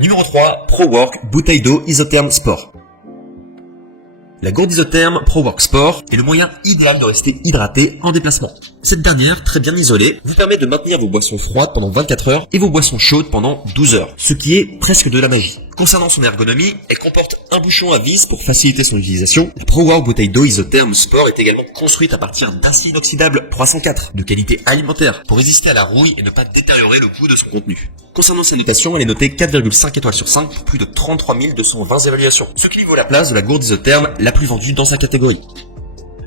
Numéro 3, ProWork bouteille d'eau isotherme sport. La gourde isotherme ProWork Sport est le moyen idéal de rester hydraté en déplacement. Cette dernière, très bien isolée, vous permet de maintenir vos boissons froides pendant 24 heures et vos boissons chaudes pendant 12 heures, ce qui est presque de la magie. Concernant son ergonomie, elle comporte un bouchon à vis pour faciliter son utilisation. La ProWork bouteille d'eau isotherme sport est également construite à partir d'acier inoxydable 304, de qualité alimentaire, pour résister à la rouille et ne pas détériorer le goût de son contenu. Concernant sa notation, elle est notée 4,5 étoiles sur 5 pour plus de 33 220 évaluations, ce qui lui vaut la place de la gourde isotherme la plus vendue dans sa catégorie.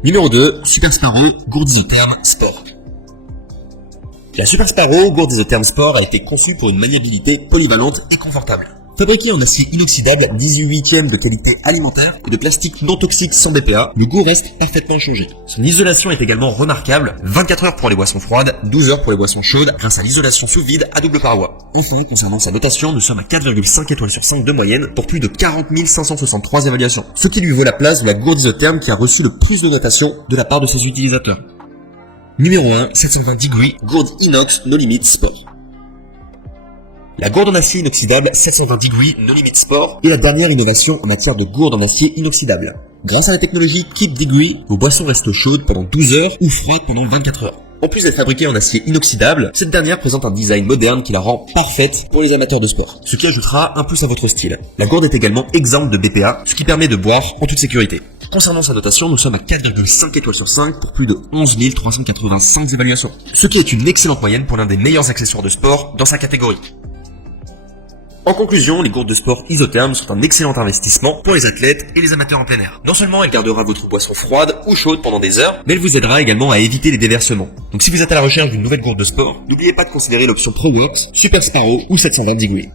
Numéro 2, Super Sparrow gourde isotherme sport. La Super Sparrow gourde isotherme sport a été conçue pour une maniabilité polyvalente et confortable. Fabriquée en acier inoxydable 18e de qualité alimentaire et de plastique non toxique sans BPA, le goût reste parfaitement changé. Son isolation est également remarquable, 24 heures pour les boissons froides, 12 heures pour les boissons chaudes grâce à l'isolation sous vide à double paroi. Enfin, concernant sa notation, nous sommes à 4,5 étoiles sur 5 de moyenne pour plus de 40 563 évaluations, ce qui lui vaut la place de la gourde isotherme qui a reçu le plus de notation de la part de ses utilisateurs. Numéro 1, 720 degrés gourde inox No Limit Sport. La gourde en acier inoxydable 720 degrés No Limit Sport est la dernière innovation en matière de gourde en acier inoxydable. Grâce à la technologie Keep Degree, vos boissons restent chaudes pendant 12 heures ou froides pendant 24 heures. En plus d'être fabriquée en acier inoxydable, cette dernière présente un design moderne qui la rend parfaite pour les amateurs de sport, ce qui ajoutera un plus à votre style. La gourde est également exempte de BPA, ce qui permet de boire en toute sécurité. Concernant sa notation, nous sommes à 4,5 étoiles sur 5 pour plus de 11 385 évaluations, ce qui est une excellente moyenne pour l'un des meilleurs accessoires de sport dans sa catégorie. En conclusion, les gourdes de sport isothermes sont un excellent investissement pour les athlètes et les amateurs en plein air. Non seulement elle gardera votre boisson froide ou chaude pendant des heures, mais elle vous aidera également à éviter les déversements. Donc si vous êtes à la recherche d'une nouvelle gourde de sport, n'oubliez pas de considérer l'option ProWorks, Super Sparrow ou 720 degrés.